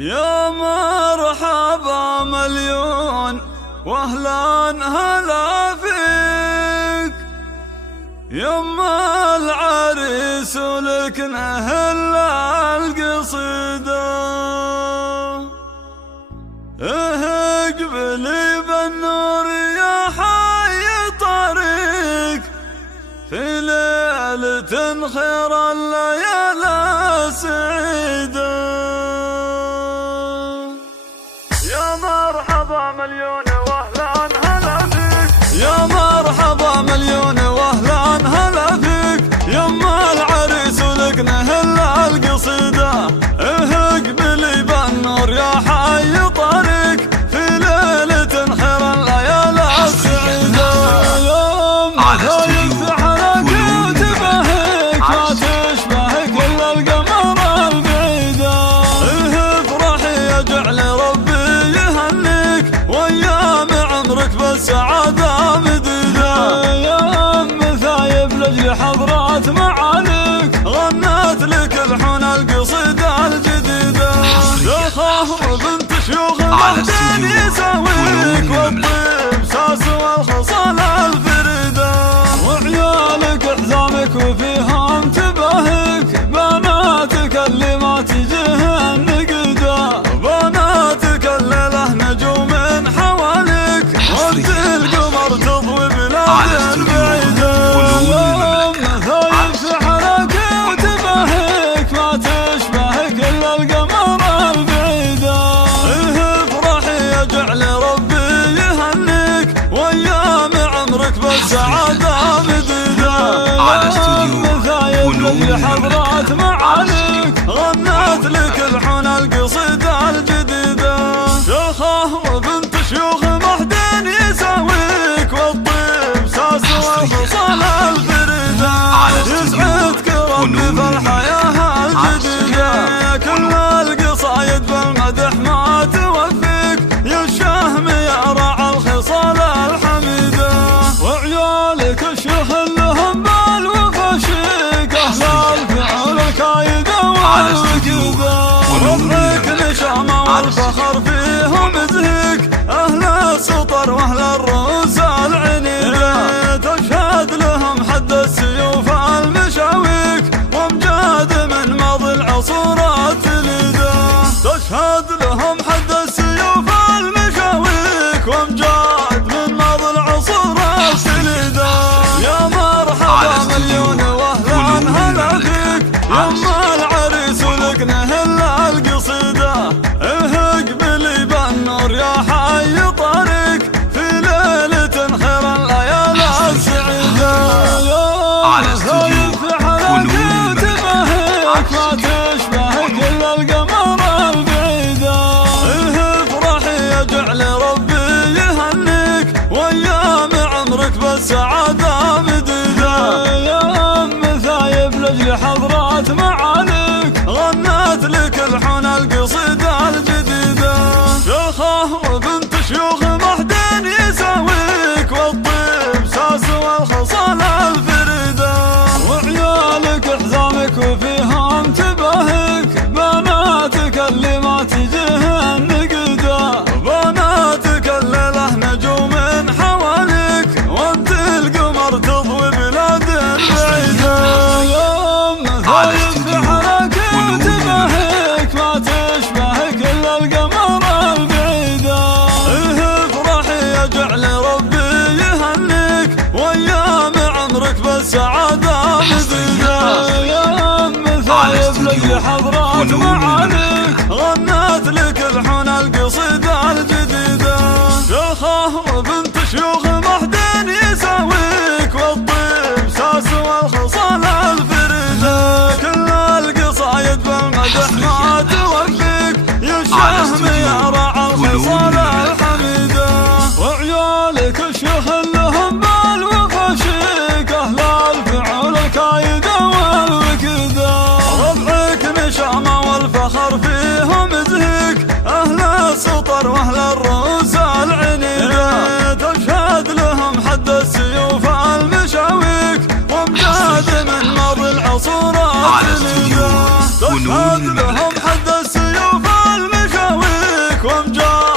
يا مرحبا مليون واهلا هلا فيك يما العريس ولك نهل القصيدة اقبلي بالنور يا حي طريق في ليلة خير الليالي سعيدة. يا مرحبا مليون واهلا هلا فيك يا مرحبا مليون واهلا هلا فيك يما العريس ولك نهل القصيدة اقبلي بالنور يا حي طريق في ليلة خير الليالي السعيدة. يما خايف حلك وتبهك ما تشبهك الا القمر البعيدة افرحي يجعل ربي يهنيك وايام عمرك بالسعادة مديدة. يا ام ثايب لاجل حضرات معاليك غنت لك الحون القصيدة الجديدة شيخة بنت شيوخ مهدين يساويك والطيب ساس والخصال الفريدة وعيالك حزامك وفيهم تبهك بناتك اللي ما تجيه النقيدة بناتك الليلة نجوم حواليك وانت القمر تضوي بلاد بعيدة. يوم ثايب في حلك وتبهك ما تشبهك الا القمر البعيدة افرحي يجعل ربي يهنيك وايام عمرك بالسعادة مديدة. يوم ثايب لاجل حضرات معاليك غنت لك الحون القصيدة الجديدة شيخة وبنت شيوخ مهدين يساويك والطيب ساس والخصال الفريدة يسعدك ربي بالحياة الجديدة كل القصايد بالمدح ما توفيك يا الشهم يا راعى الخصال الحميدة وعيالك الشيخ لهم بالوفا شيك اهل الفعل الكايدة والوجودة ربك نشامة والفخر فيهم زهيك اهل السطر واهل الرؤوس العنيدة تشهد لهم حد السيوف المشاويك وامجاد من ماضي العصور التليدة تشهد لهم حد السيوف المشاويك وامجاد من ماضي العصور التليدة. يا مرحبا مليون واهلا هلا فيك يما العريس ولك نهل القصيدة اقبلي بالنور يا حي طريق في ليلة خير الليالي السعيدة. يا خايف في حلك وتبهك ما تشبهك الا القمر البعيدة افرحي يجعل ربي يهنيك وايام عمرك بالسعادة مديدة. يا ام ثايب لاجل حضرات معاليك غنت لك الحون القصيدة الجديدة شيخة وبنت شيوخ مهدين يساويك والطيب ساس والخصال الفريدة وعيالك حزامك وفيهم تبهك بناتك اللي ما تجيه النقيدة بناتك الليلة نجوم حواليك وانت القمر تضوي بلاد بعيدة. يوم ثايب في حلك وتبهك ما تشبهك الا القمر البعيدة افرحي يجعل ربي يهنيك وايام عمرك بالسعادة مديدة. يا ام ثايب لاجل حضرات معاليك غنت لك الحون القصيدة الجديدة شيخة وبنت شيوخ مهدين يساويك والطيب ساس والخصال الفريدة كل القصايد بالمدح ما توفيك يا الشهم يا راعى الخصال الحميدة وعيالك الشيخ لهم بالوفا شيك اهل الفعل الكايدة والوكدة ربعك نشامة والفخر فيهم زهيك اهل السطر واهل الرؤوس العنيدة تشهد لهم حد السيوف المشاويك وامجاد من ماضي العصور التليدة تشهد لهم حد السيوف المشاويك الافجار.